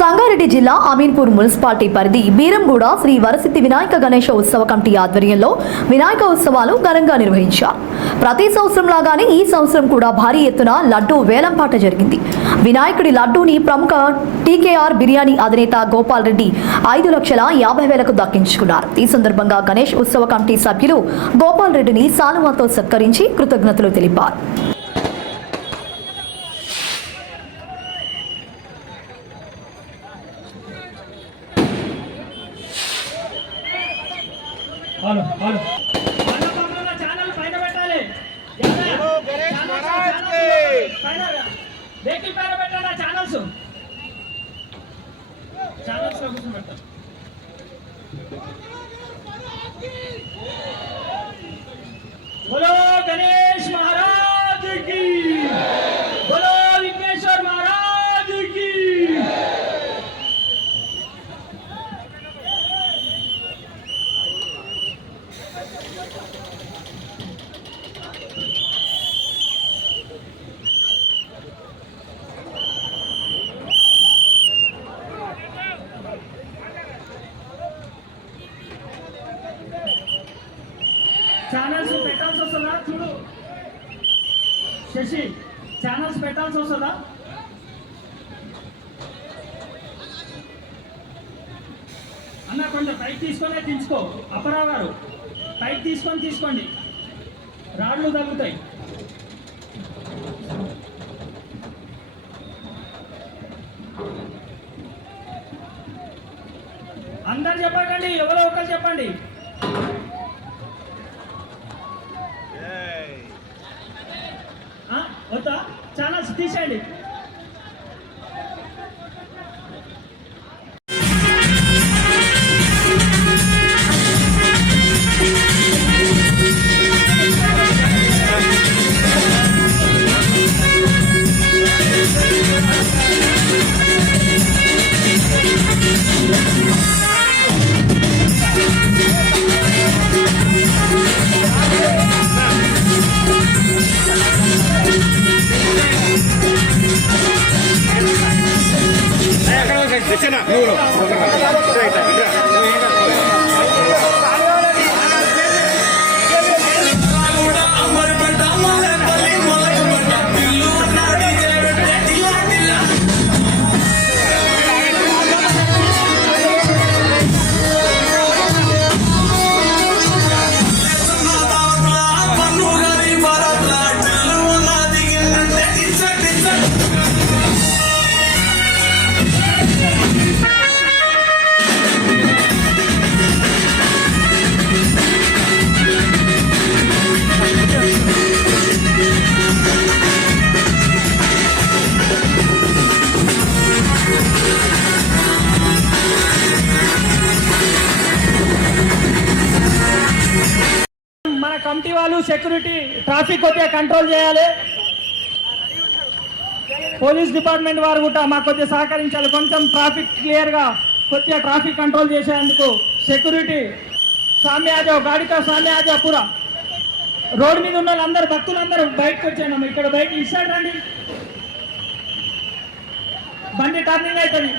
సంగారెడ్డి జిల్లా అమీన్పూర్ మున్సిపాలిటీ పరిధి బీరంగూడ శ్రీ వరసిద్ధి వినాయక గణేశ ఉత్సవ కమిటీ ఆధ్వర్యంలో వినాయక ఉత్సవాలు ఘనంగా నిర్వహించారు. ప్రతి సంవత్సరం లాగానే ఈ సంవత్సరం కూడా భారీ ఎత్తున లడ్డూ వేలంపాట జరిగింది. వినాయకుడి లడ్డూని ప్రముఖ టీకేఆర్ బిర్యానీ అధినేత గోపాల్ రెడ్డి 5,50,000కు దక్కించుకున్నారు. ఈ సందర్భంగా గణేష్ ఉత్సవ కమిటీ సభ్యులు గోపాల్ రెడ్డిని సాలువాతో సత్కరించి కృతజ్ఞతలు తెలిపారు. హలో హలో ఛానల్ పైన పెట్టాలి. వెహికల్ పైన పెట్టాలి. ఛానల్స్ ఛానల్స్ లో కూర్చోబెట్టాలి. बोलो गणेश महाराज की, बोलो विघ्नेश्वर महाराज की. ఛానల్స్ పెట్టాల్సి వస్తుందా చూడు శశి, ఛానల్స్ పెట్టాల్సి వస్తుందా? అన్న కొంచెం పైకి తీసుకొని తీసుకో. అపరావు గారు పైకి తీసుకోండి, రాళ్ళు తగ్గుతాయి. అందరు చెప్పకండి, ఎవరో ఒకరు చెప్పండి. వద్దా? ఛానల్స్ తీసేయండి. కమిటీ వాళ్ళు సెక్యూరిటీ ట్రాఫిక్ కొద్దిగా కంట్రోల్ చేయాలి. పోలీస్ డిపార్ట్మెంట్ వారు కూడా మాకు కొద్దిగా సహకరించాలి. కొంచెం ట్రాఫిక్ క్లియర్గా కొద్దిగా ట్రాఫిక్ కంట్రోల్ చేసేందుకు సెక్యూరిటీ సామ్య ఆజావ్ గాడికా సామ్య ఆజావ్ పూరా రోడ్ మీద ఉన్న వాళ్ళందరూ భక్తులందరూ బయటకు వచ్చాను. ఇక్కడ బయట ఇస్తాడు రండి, బండి టర్నింగ్ అవుతుంది.